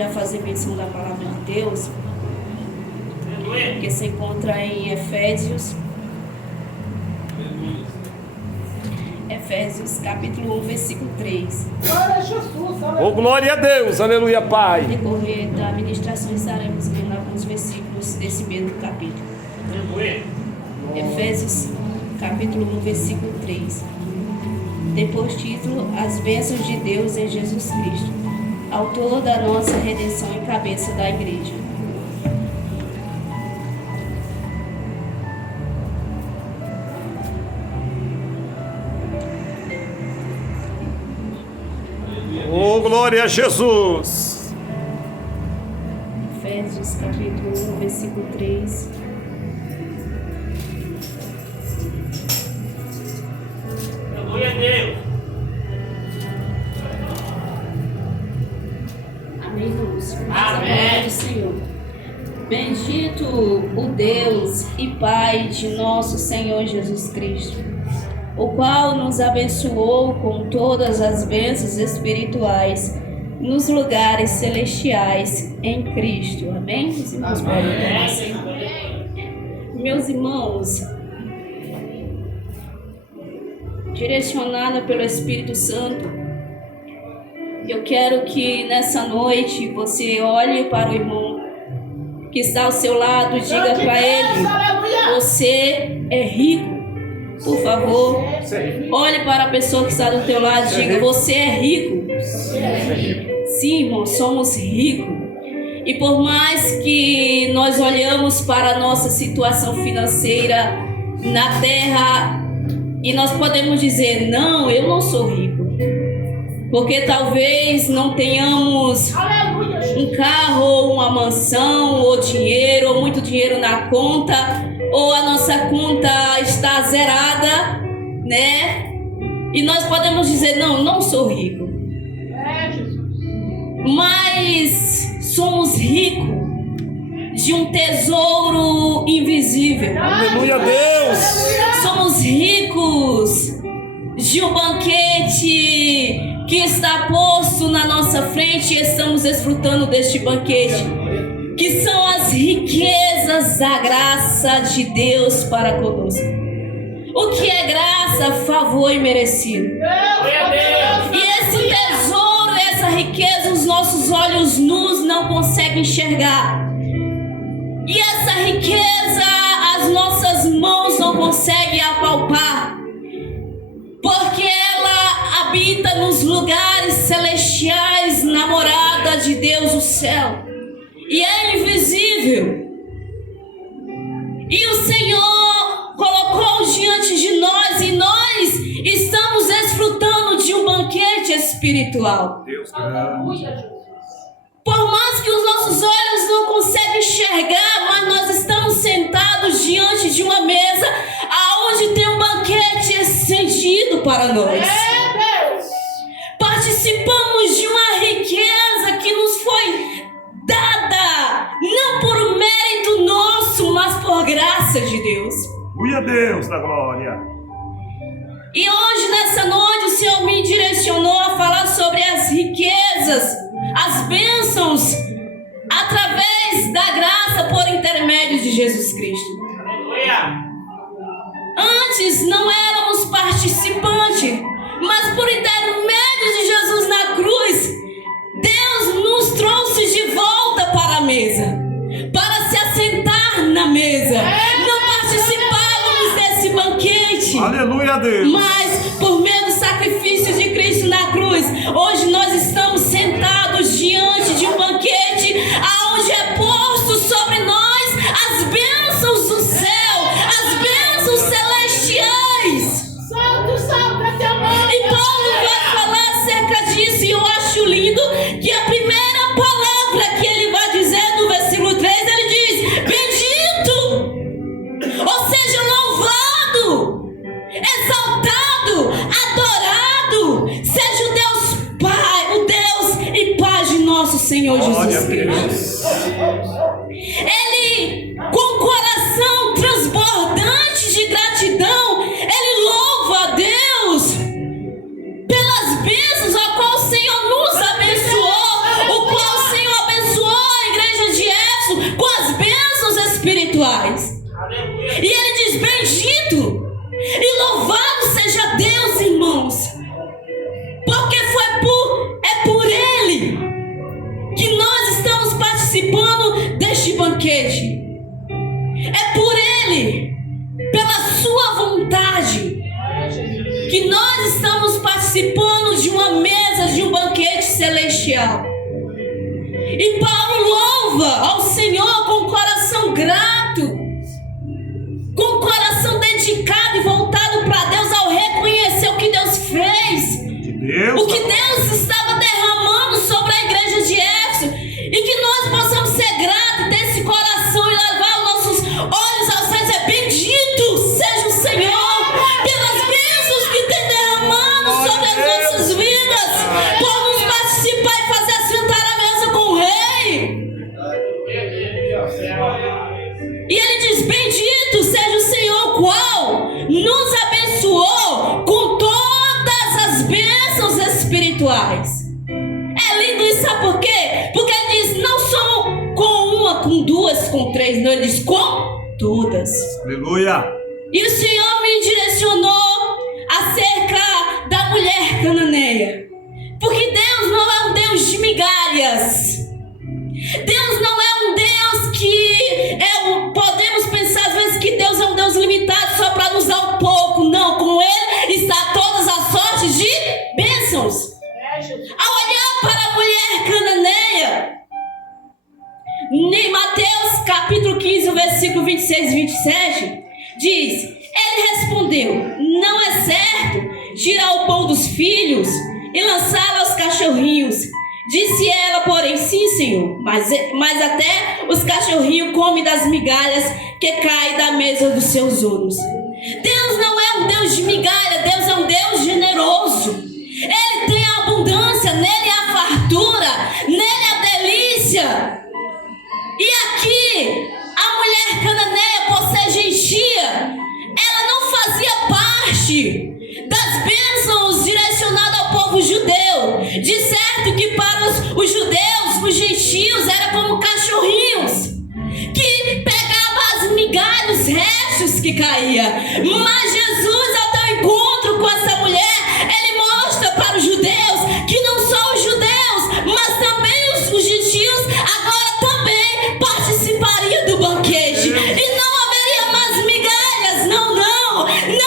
já fazer menção da palavra de Deus, que se encontra em Efésios capítulo 1, versículo 3. Oh, glória a Deus, aleluia, Pai. No decorrer da ministração estaremos vendo alguns versículos desse mesmo capítulo. Efésios capítulo 1, versículo 3. Tem por título As Bênçãos de Deus em Jesus Cristo, autor da nossa redenção e cabeça da igreja. Oh, glória a Jesus. Efésios capítulo 1, versículo 3. Glória a Deus. Amém, irmãos. Amém. Senhor. Bendito o Deus e Pai de nosso Senhor Jesus Cristo, o qual nos abençoou com todas as bênçãos espirituais nos lugares celestiais em Cristo. Amém? Meus irmãos, meus irmãos, direcionada pelo Espírito Santo, eu quero que nessa noite você olhe para o irmão que está ao seu lado e diga para ele: você é rico. Por favor, olhe para a pessoa que está do teu lado e diga: você é rico. Sim, irmão, somos ricos. E por mais que nós olhamos para a nossa situação financeira na terra e nós podemos dizer: não, eu não sou rico, porque talvez não tenhamos um carro, ou uma mansão, ou dinheiro, ou muito dinheiro na conta, ou a nossa conta está zerada, né? E nós podemos dizer: não, não sou rico. Mas somos ricos de um tesouro invisível. Aleluia a Deus. Somos ricos de um banquete que está posto na nossa frente e estamos desfrutando deste banquete, que são as riquezas da graça de Deus para conosco. O que é graça, favor e merecido. E esse tesouro, essa riqueza, os nossos olhos nus não conseguem enxergar. E essa riqueza, as nossas mãos não conseguem apalpar, porque ela habita nos lugares celestiais, na morada de Deus, o céu. E é invisível. E o Senhor colocou diante de nós, e nós estamos desfrutando de um banquete espiritual. Deus, grande. Por mais que os nossos olhos não conseguem enxergar, mas nós estamos sentados diante de uma mesa aonde tem um banquete estendido para nós. Participamos de uma riqueza que nos foi dada, não por mérito nosso, mas por graça de Deus. Glória a Deus da glória. E hoje, nessa noite, o Senhor me direcionou a falar sobre as riquezas, as bênçãos, através da graça por intermédio de Jesus Cristo. Antes não éramos participantes, mas por intermédio de Jesus na cruz, Deus nos trouxe de volta para a mesa, para se assentar na mesa. Não participávamos desse banquete. Aleluia a Deus. Mas por meio do sacrifício de Cristo na cruz, hoje nós estamos sentados diante de um banquete aonde é posto sobre nós as bênçãos do céu, as bênçãos celestiais. E Paulo vai falar acerca disso, e eu acho lindo que a primeira palavra que ele vai dizer no versículo 3, ele diz: bendito, ou seja, louvado, exaltado, adorado seja o Deus Pai, o Deus e Pai de nosso Senhor Jesus Cristo. Ele, com o coração transbordante de gratidão, ele louva a Deus pelas bênçãos a qual o Senhor nos abençoou, o qual o Senhor abençoou banquete. É por Ele, pela sua vontade, que nós estamos participando de uma mesa, de um banquete celestial. E Paulo louva ao Senhor com o coração grato, com o coração dedicado e voltado para Deus, ao reconhecer o que Deus fez, o que Deus estava derramando sobre a igreja de Éfeso, e que nós possamos ser gratos, ter esse coração e levar os nossos olhos aos céus. Bendito seja o Senhor pelas bênçãos que tem derramado sobre as nossas vidas, por nos participar e fazer assentar a mesa com o Rei. E ele diz: bendito seja o Senhor, qual nos abençoou com todas as bênçãos espirituais. É lindo isso, sabe por quê? Porque ele diz: não só com uma, com duas, com três, não, ele diz com todas. Aleluia. E o Senhor me direcionou acerca da mulher cananeia, porque Deus não é um Deus de migalhas. Deus não é um Deus que podemos pensar às vezes que Deus é um Deus limitado só para nos dar um pouco. Não, com Ele está todas as sortes de bênçãos. Ao olhar para a mulher cananeia, em Mateus capítulo 15, versículo 26 e 27, diz: ele respondeu: não é certo tirar o pão dos filhos e lançá-lo aos cachorrinhos. Disse ela, porém: sim, Senhor, mas até os cachorrinhos comem das migalhas que caem da mesa dos seus donos. Deus não é um Deus de migalha, Deus é um Deus generoso. Ele tem a abundância, nele a fartura, nele a delícia. E aqui, a mulher cananeia, por ser gentia, ela não fazia parte das bênçãos direcionadas ao povo judeu. De certo que para os judeus, os gentios, era como cachorrinhos que pegavam as migalhas, os restos que caíam. Mas Jesus, ao teu encontro com essa mulher, ele mostra para os judeus que não só os judeus, mas também os gentios agora também participariam do banquete. E não haveria mais migalhas, não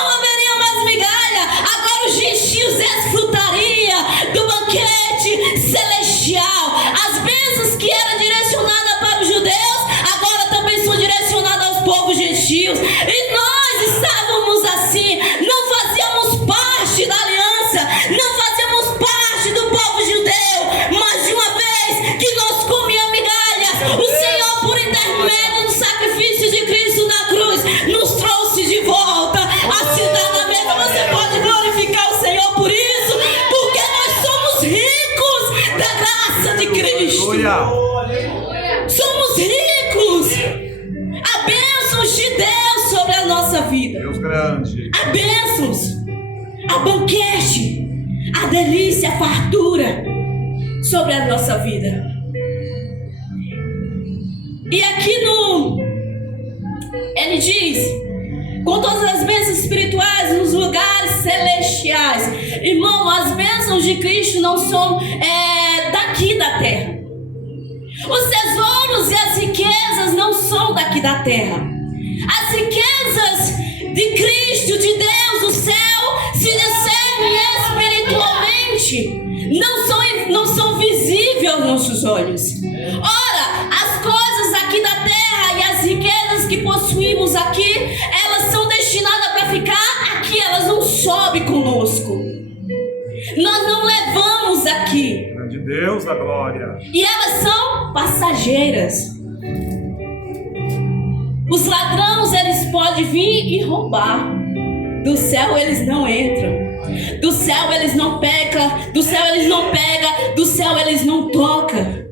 haveria mais migalha. Agora os gentios desfrutariam do banquete celestial. As bênçãos que eram direcionadas para os judeus, agora também são direcionadas aos povos gentios. E nós estávamos assim, não fazíamos parte da aliança, não fazíamos parte do povo judeu, mas de uma vez que nós comíamos migalhas, o Senhor, por intermédio do sacrifício de Cristo na cruz, nos trouxe de volta a sentar na mesa. Você pode glorificar o Senhor por isso, porque nós somos ricos da graça de Cristo. Somos ricos. Há bênçãos de Deus sobre a nossa vida. Deus grande. Há bênçãos, há banquete, há delícia, a fartura sobre a nossa vida. E aqui ele diz: com todas as bênçãos espirituais nos lugares celestiais. Irmão, as bênçãos de Cristo não são daqui da terra. Os tesouros e as riquezas não são daqui da terra. As riquezas de Cristo, de Deus, do céu, se discernem espiritualmente. Não são visíveis aos nossos olhos. Ora, as coisas aqui da terra e as riquezas que possuímos aqui, elas são destinadas para ficar aqui, elas não sobem conosco. Nós não levamos aqui. De Deus da glória. E elas são passageiras. Os ladrões, eles podem vir e roubar. Do céu eles não entram. Do céu eles não pecam. Do céu eles não pegam. Do céu eles não tocam.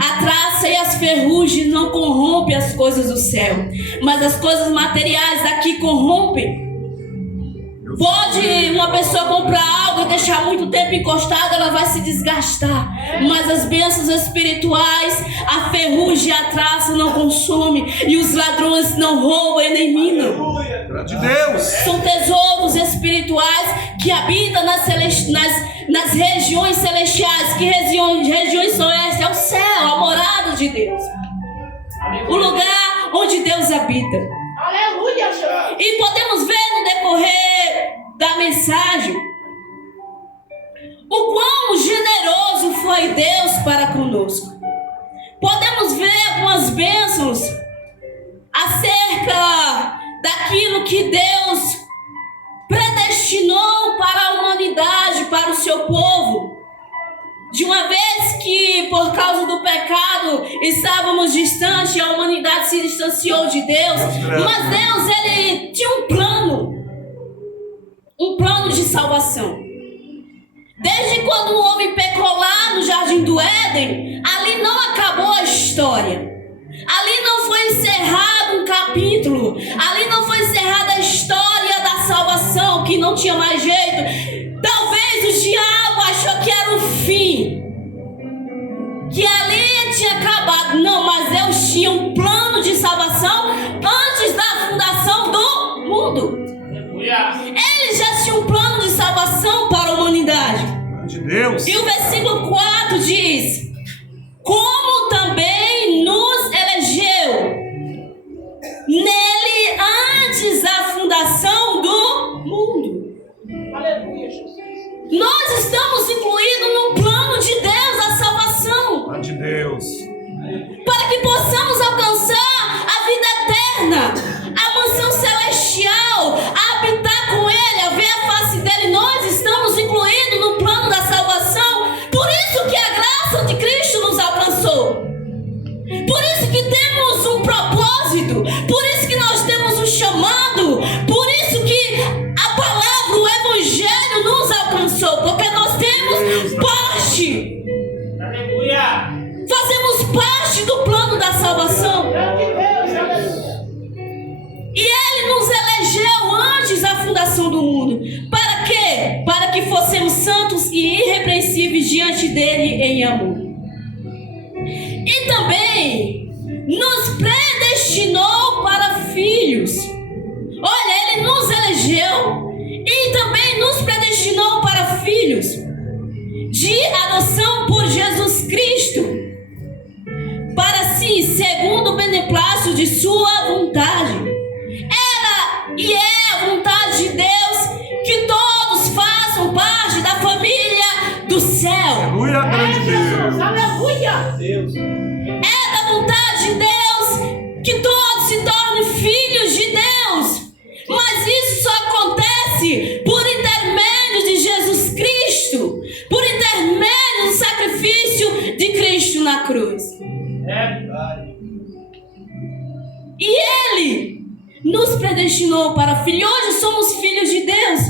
A traça e as ferrugens não corrompem as coisas do céu, mas as coisas materiais daqui corrompem. Pode uma pessoa comprar algo e deixar muito tempo encostado, ela vai se desgastar. Mas as bênçãos espirituais, a ferrugem e a traça não consomem, e os ladrões não roubam e nem minam. De Deus. São tesouros espirituais que habitam nas regiões celestiais. Que regiões são essas? É o céu, a morada de Deus. o lugar onde Deus habita. Aleluia, Jesus. E podemos ver no decorrer da mensagem o quão generoso foi Deus para conosco. Podemos ver algumas bênçãos acerca daquilo que Deus predestinou para a humanidade, para o seu povo. De uma vez que, por causa do pecado, estávamos distantes, a humanidade se distanciou de Deus. Mas Deus, Ele tinha um plano de salvação. Desde quando o homem pecou lá no Jardim do Éden, ali não acabou a história. Ali não foi encerrado um capítulo. Ali não foi encerrada a história da salvação, que não tinha mais jeito. Talvez o diabo achou que era o fim, que ali tinha acabado. Não, mas Deus tinha um plano de salvação antes da fundação do mundo. Ele já tinha um plano de salvação para a humanidade. De Deus. E o versículo 4 diz: como também nos elegeu nele antes da fundação do mundo. Aleluia, Jesus. Nós estamos incluídos no plano de Deus, a salvação, De Deus. para que possamos alcançar a vida eterna, a mansão celestial, a habitar com Ele, a ver a face dele. Nós estamos incluídos no plano da salvação. Por isso que a graça de Cristo nos alcançou. Por isso que temos um propósito. Por isso que nós temos um chamado. Por isso que a palavra, o Evangelho nos alcançou. Porque nós temos parte. Aleluia. Fazemos parte do plano da salvação. Grande Deus, aleluia. E Ele nos elegeu antes da fundação do mundo. Para quê? Para que fossemos santos e irrepreensíveis diante dele em amor. E também nos predestinou para filhos. Olha, Ele nos elegeu e também nos predestinou para filhos de adoção por Jesus Cristo, para si, segundo o beneplácito de sua vontade. Era e é a vontade de Deus que todos façam parte da família do céu. Aleluia, grande Deus. Aleluia. Deus. É da vontade de Deus que todos se tornem filhos de Deus. Mas isso só acontece por intermédio de Jesus Cristo, por intermédio do sacrifício de Cristo na cruz. É verdade. E Ele nos predestinou para filhos. Hoje somos filhos de Deus.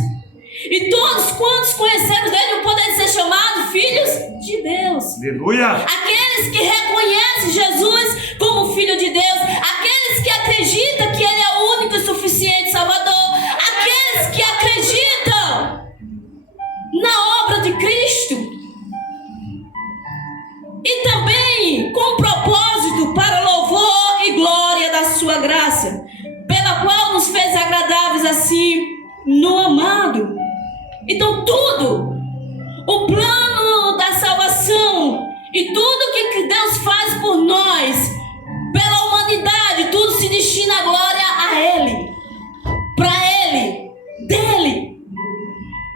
E todos quantos conheceram dele o poder de ser chamados filhos de Deus. Aleluia. Aqueles que reconhecem Jesus como Filho de Deus. Aqueles que acreditam que Ele é o único e suficiente Salvador. Aqueles que acreditam na obra de Cristo. E também com propósito para louvor e glória da sua graça, pela qual nos fez agradáveis assim no amado. Então tudo, o plano da salvação e tudo que Deus faz por nós, pela humanidade, tudo se destina à glória a Ele, para Ele, dele.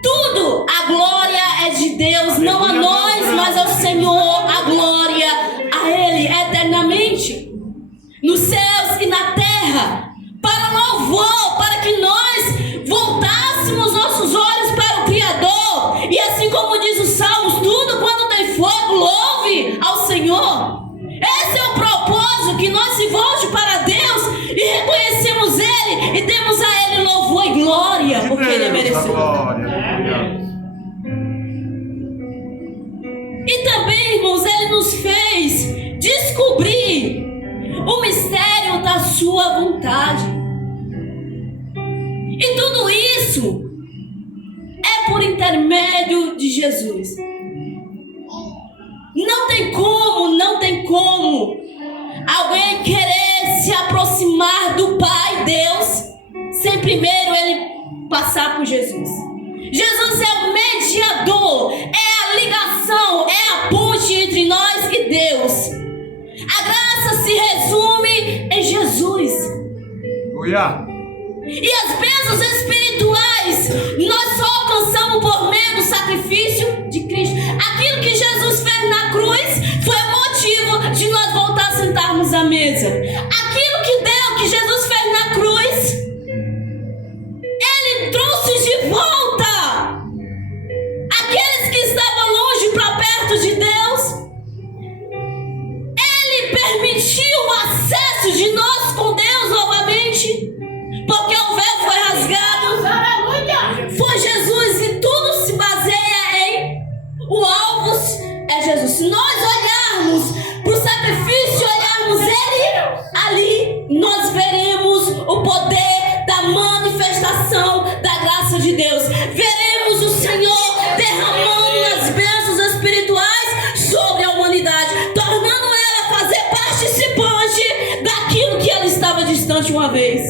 Tudo, a glória é de Deus, não a nós, mas ao Senhor, a glória a Ele eternamente, nos céus e na terra, para louvor, para que nós voltássemos nossos olhos para o Criador. E assim como diz os Salmos, tudo quando tem fogo, louve ao Senhor. Esse é o propósito, que nós se volte para Deus e reconhecemos Ele e demos a Ele louvor e glória, porque Ele é merecedor. E também, irmãos, Ele nos fez descobrir o mistério da sua vontade. E tudo isso é por intermédio de Jesus. Não tem como alguém querer se aproximar do Pai Deus sem primeiro ele passar por Jesus. Jesus é o mediador, é a ligação, é a ponte entre nós e Deus. A graça se resume Aleluia. E as bênçãos espirituais nós só alcançamos por meio do sacrifício de Cristo. Aquilo que Jesus fez na cruz foi o motivo de nós voltar a sentarmos à mesa. Aquilo que Jesus fez na cruz, Ele trouxe de volta aqueles que estavam longe para perto de Deus. Ele permitiu o acesso de nós com Deus novamente, porque o véu foi rasgado. Aleluia! Foi Jesus, e tudo se baseia em o alvo é Jesus. Se nós olharmos para o sacrifício, olharmos Ele ali, nós veremos o poder da manifestação da graça de Deus. Veremos o Senhor derramando as bênçãos espirituais sobre a humanidade, tornando ela fazer participante daquilo que ela estava distante uma vez.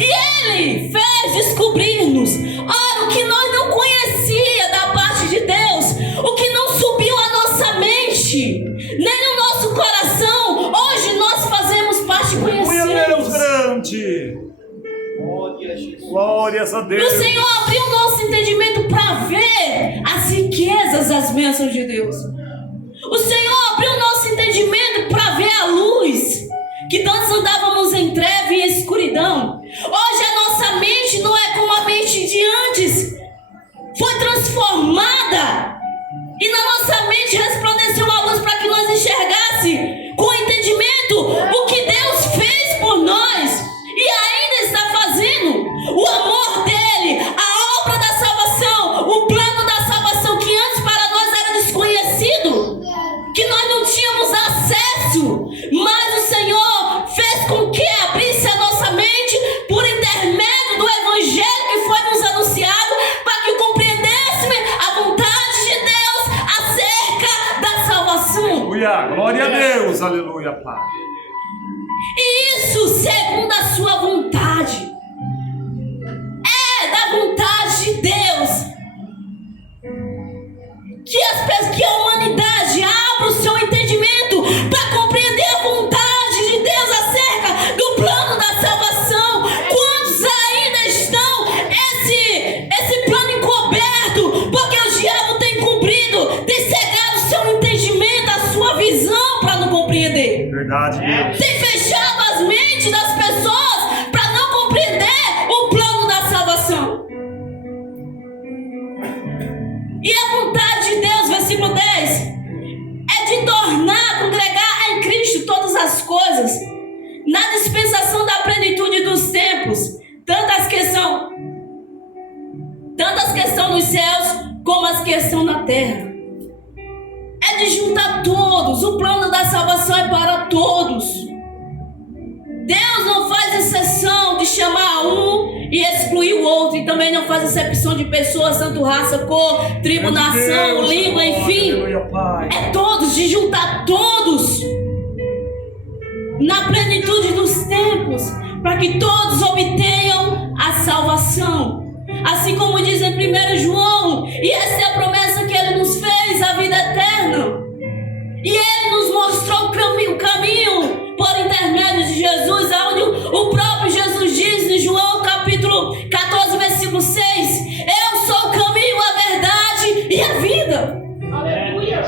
E Ele fez descobrir-nos, ora, o que nós não conhecia da parte de Deus, o que não subiu à nossa mente, nem no nosso coração, hoje nós fazemos parte de Aleluia, Deus conhecê-los. grande. Glórias a E Deus. o Senhor abriu o nosso entendimento para ver as riquezas das bênçãos de Deus. O Senhor abriu o nosso entendimento para ver a luz, que nós andávamos em treva e escuridão. Hoje a nossa mente não é como a mente de antes. Foi transformada. E na nossa mente resplandeceu uma luz para que nós enxergássemos com entendimento o que Deus fez por nós. E ainda está fazendo. O amor dele, a obra da salvação, o plano da salvação que antes para nós era desconhecido, que nós não tínhamos acesso, mas o Senhor fez com que abrisse a nossa mente por intermédio do Evangelho que foi nos anunciado, para que compreendêssemos a vontade de Deus acerca da salvação. Aleluia. Glória a Deus. Aleluia, Pai. E isso segundo a sua vontade. É da vontade de Deus que a humanidade abra o seu entendimento para compreender a vontade de Deus acerca do plano da salvação. Quantos ainda estão esse plano encoberto, porque o diabo tem cobrido, tem cegado o seu entendimento, a sua visão para não compreender. Verdade, Deus. Tem fechado as mentes das pessoas para não compreender o plano da salvação. E a vontade de Deus, versículo 10, é de tornar, congregar em Cristo todas as coisas, na dispensação da plenitude dos tempos, tantas que são nos céus como as que estão na terra. É de juntar todos. O plano da salvação é para todos. Deus não faz exceção de chamar um e excluir o outro, e também não faz exceção de pessoas, tanto raça, cor, tribo, nação, língua, enfim. Aleluia, Pai. É todos, de juntar todos na plenitude dos tempos, para que todos obtenham a salvação. Assim como diz em 1 João, e essa é a promessa que Ele nos fez, a vida eterna. E Ele nos mostrou o caminho por intermédio de Jesus, onde o próprio Jesus diz em João capítulo 14, versículo 6, eu sou o caminho, a verdade e a vida. Aleluia.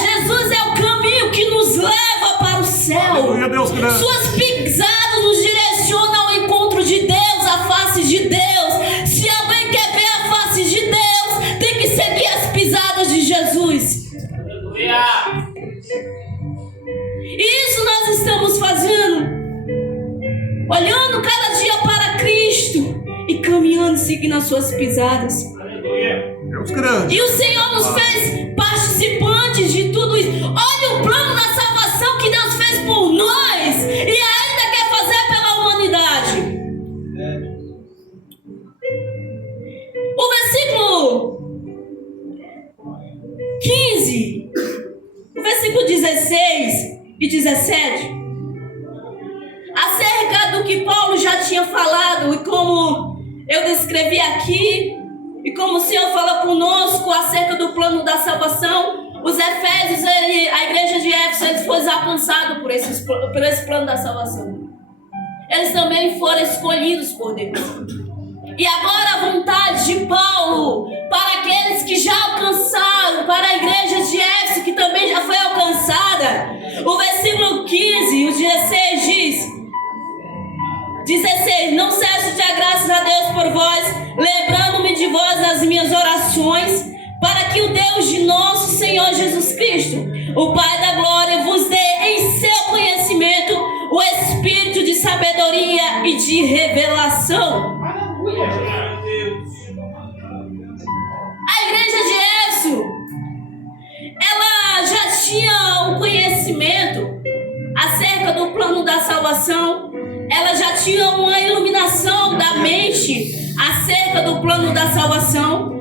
Jesus é o caminho que nos leva para o céu. Aleluia, Deus grande. Suas pisadas nos direcionam ao encontro de Deus, à face de Deus. Se alguém quer ver a face de Deus, tem que seguir as pisadas de Jesus. Aleluia. E isso nós estamos fazendo, olhando cada dia para Cristo e caminhando, seguindo as suas pisadas. Aleluia. Deus grande. E o Senhor nos fez participantes de tudo isso. Olha o plano da salvação que Deus fez por nós e ainda quer fazer pela humanidade. O versículo 15, o versículo 16 e 17, acerca do que Paulo já tinha falado e como eu descrevi aqui, e como o Senhor fala conosco acerca do plano da salvação, os Efésios vezes a igreja de Éfeso foi alcançada por esse plano da salvação. Eles também foram escolhidos por Deus. E agora a vontade de Paulo para aqueles que já alcançaram, para a igreja de Éfeso que também já foi alcançada. O versículo 15 e o 16 diz: 16: Não cesso de dar graças a Deus por vós, lembrando-me de vós nas minhas orações, para que o Deus de nosso Senhor Jesus Cristo, o Pai da glória, vos dê em seu conhecimento o espírito de sabedoria e de revelação. A igreja de Éfeso, ela já tinha um conhecimento acerca do plano da salvação. Ela já tinha uma iluminação da mente acerca do plano da salvação.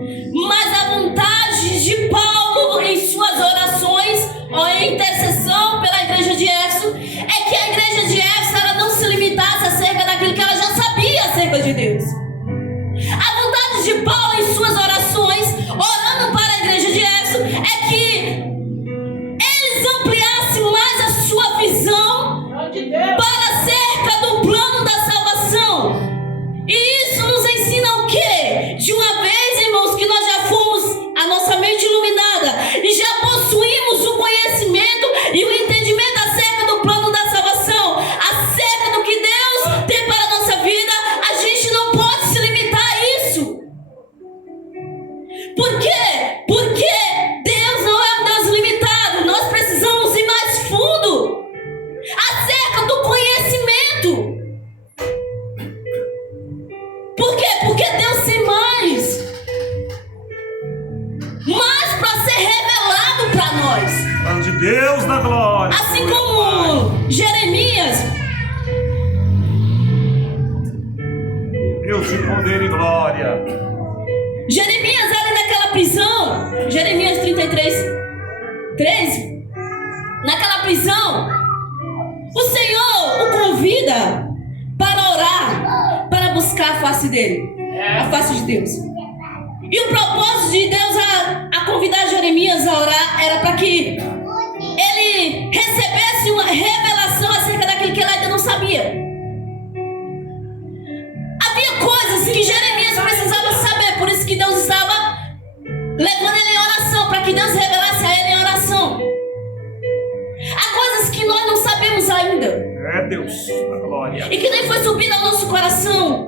Mas a vontade de Paulo em suas orações ou em intercessão pela igreja de Éfeso é que a igreja de Éfeso ela não se limitasse acerca daquilo que ela já sabia acerca de Deus. A vontade de Paulo em suas orações, orando para a igreja de Éfeso, é que eles ampliassem mais a sua visão para acerca do plano da salvação. E isso nos ensina o quê? De uma vez, irmãos, que nós já fomos a nossa mente iluminada e já possuímos o conhecimento e o entendimento acerca do plano da salvação, acerca do que Deus tem para a nossa vida, a gente não pode se limitar a isso. Por quê? Porque Deus não é um Deus limitado. Nós precisamos ir mais fundo acerca do conhecimento. Por quê? Porque Deus tem mais para ser revelado para nós. Plano de Deus na glória. Assim como Jeremias, Deus de poder e glória. Jeremias ali naquela prisão, Jeremias 33, 13, naquela prisão, o Senhor o convida para orar, para buscar a face dele, a face de Deus. E o propósito de Deus a convidar Jeremias a orar era para que ele recebesse uma revelação acerca daquilo que ele ainda não sabia. Havia coisas que Jeremias precisava saber, por isso que Deus estava levando ele em oração, para que Deus revelasse a ele em oração. Há coisas que nós não sabemos ainda. É Deus na glória. E que nem foi subindo ao nosso coração.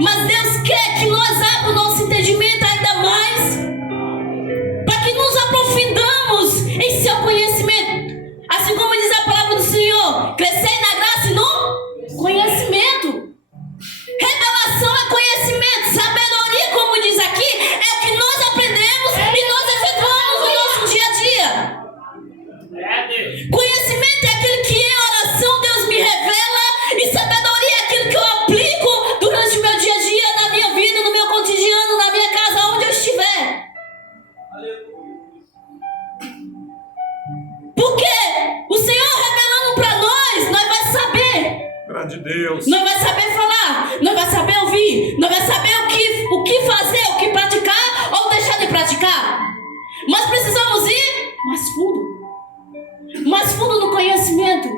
Mas Deus quer que nós abra o nosso entendimento ainda mais, para que nos aprofundamos em seu conhecimento. Assim como diz a palavra do Senhor: crescei na graça e no conhecimento. Revelação é conhecimento. Sabedoria, como diz aqui, é o que nós aprendemos e nós efetuamos no nosso dia a dia. Conhecimento é aquilo que em oração Deus me revela, e sabedoria é aquilo que eu aplico durante o meu dia a dia, na minha vida, no meu cotidiano, na minha casa, onde eu estiver. Porque o Senhor revelando para nós vai saber. Grande Deus. Nós vai saber falar, nós vai saber ouvir, nós vai saber o que fazer, o que praticar ou deixar de praticar. Mas precisamos ir mais fundo no conhecimento,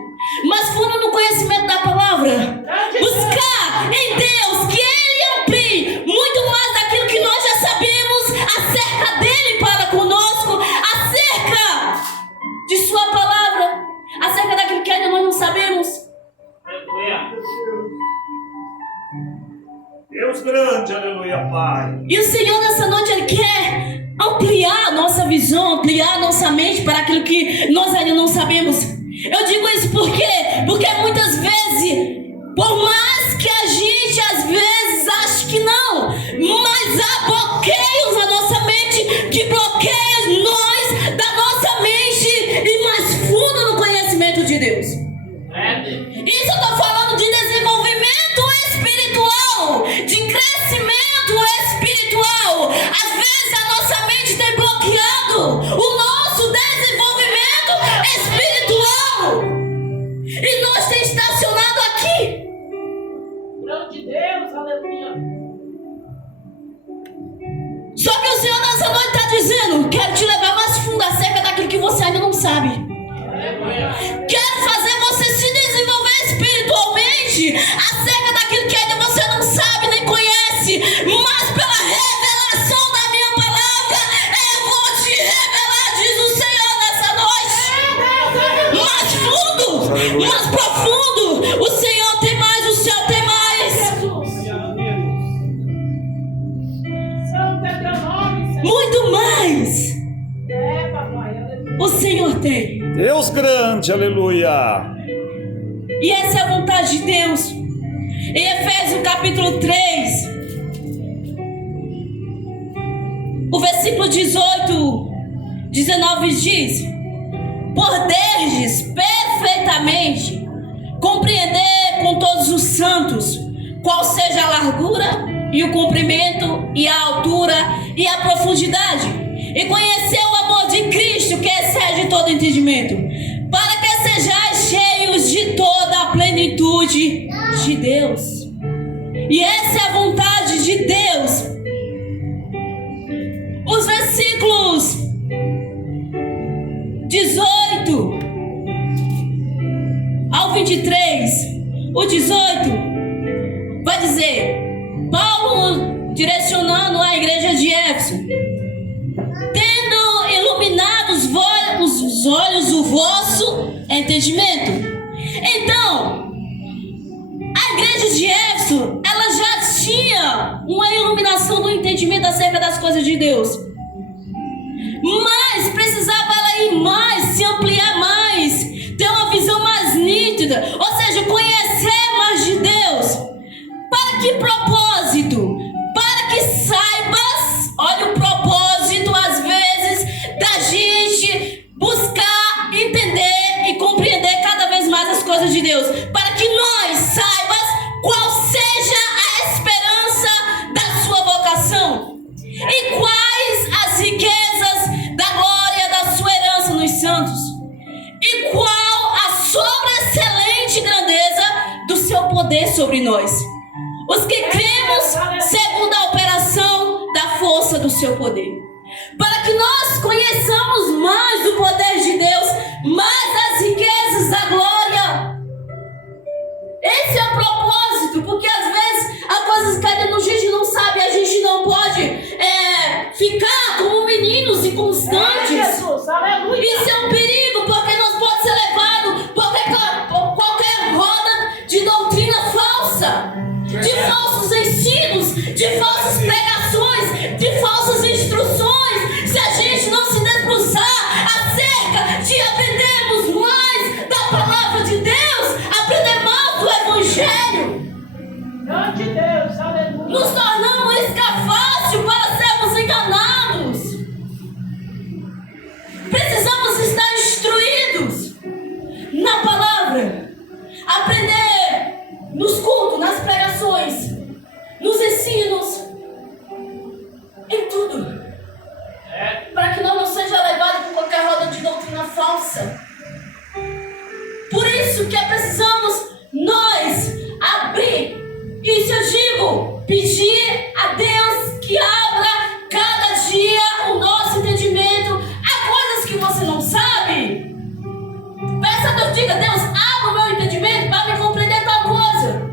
mais fundo no conhecimento da palavra. Buscar em Deus que Ele amplie muito mais daquilo que nós já sabemos acerca dele para conosco, acerca de sua palavra, acerca daquilo que ainda nós não sabemos. Deus grande, aleluia, Pai. E o Senhor nessa noite Ele quer ampliar a nossa visão, ampliar a nossa mente para aquilo que nós ainda não sabemos. Eu digo isso por quê? Porque muitas vezes, por mais que a gente às vezes ache que não, mas há bloqueios na nossa mente que bloqueiam nós da nossa mente e mais fundo no conhecimento de Deus. Isso eu estou falando de desenvolvimento espiritual, de crescimento espiritual. Às vezes a nossa mente tem bloqueado o nosso desenvolvimento espiritual e nós temos estacionado aqui. Plano de Deus, aleluia. Senhor tem. Deus grande, aleluia. E essa é a vontade de Deus. Em Efésios capítulo 3, o versículo 18, 19 diz: poderdes perfeitamente compreender com todos os santos qual seja a largura e o comprimento e a altura e a profundidade, e conhecer o amor de Cristo que excede todo entendimento, para que sejais cheios de toda a plenitude de Deus. E essa é a vontade de Deus. Os versículos 18 ao 23, o 18 vai dizer, Paulo direcionando a igreja de Éfeso: tendo iluminado os olhos o vosso entendimento. Então, a igreja de Éfeso, ela já tinha uma iluminação do entendimento acerca das coisas de Deus, mas precisava ela ir mais, se ampliar mais, ter uma visão mais nítida, ou seja, conhecer mais de Deus. Para que propósito? Para que saibas, olha o propósito às vezes da gente buscar entender e compreender cada vez mais as coisas de Deus, para que nós saibas qual seja a esperança da sua vocação e quais as riquezas da glória da sua herança nos santos e qual a sobreexcelente grandeza do seu poder sobre nós, os que cremos segundo a operação da força do seu poder, para que nós conheçamos mais o poder de Deus, mais as riquezas da glória. Esse é o propósito, porque às vezes há coisas que a gente não sabe, a gente não pode ficar como meninos inconstantes. Jesus, aleluia. Isso é um perigo, porque nós podemos ser levados por qualquer roda de doutrina falsa, de falsos ensinos, de falsas pregações, de falsas instruções. Se a gente não se debruçar acerca de aprendermos mais da palavra de Deus, aprender mais do Evangelho, Grande Deus, aleluia. nos tornamos um escafácio para sermos enganados. Precisamos estar instruídos na palavra, aprender nos cultos, nas pregações, nos ensinos, em tudo, para que nós não seja levado por qualquer roda de doutrina falsa. Por isso que precisamos nós abrir, isso eu digo, pedir a Deus que abra cada dia o nosso entendimento. Há coisas que você não sabe, peça a Deus, diga: Deus, abra o meu entendimento para me compreender tal coisa.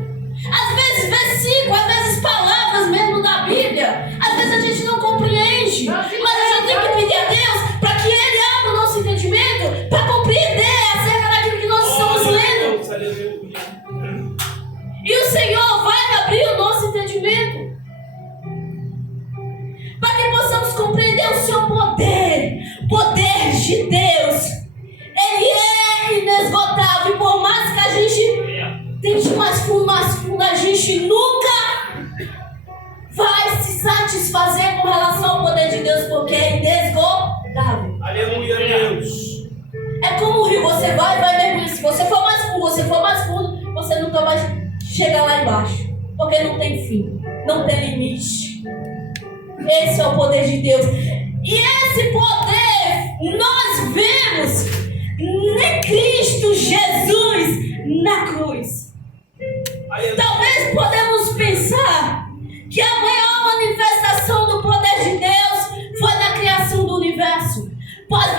Às vezes versículos, às vezes palavras mesmo da Bíblia, às vezes a gente não compreende, mas a gente tem que pedir a Deus para que Ele abra o nosso entendimento, para compreender acerca daquilo que nós estamos lendo. E o Senhor vai abrir o nosso entendimento, para que possamos compreender o seu poder, poder de Deus. Ele é inesgotável, e por mais que a gente tente mais fundo, a gente nunca vai se satisfazer com relação ao poder de Deus, porque é inesgotável. Aleluia, Deus. É como o rio, você vai mergulhar. Se você for mais fundo, você nunca vai chegar lá embaixo, porque não tem fim, não tem limite. Esse é o poder de Deus. E esse poder nós vemos em Cristo Jesus na cruz. Talvez podemos pensar que a maior manifestação do poder de Deus foi na criação do universo. Às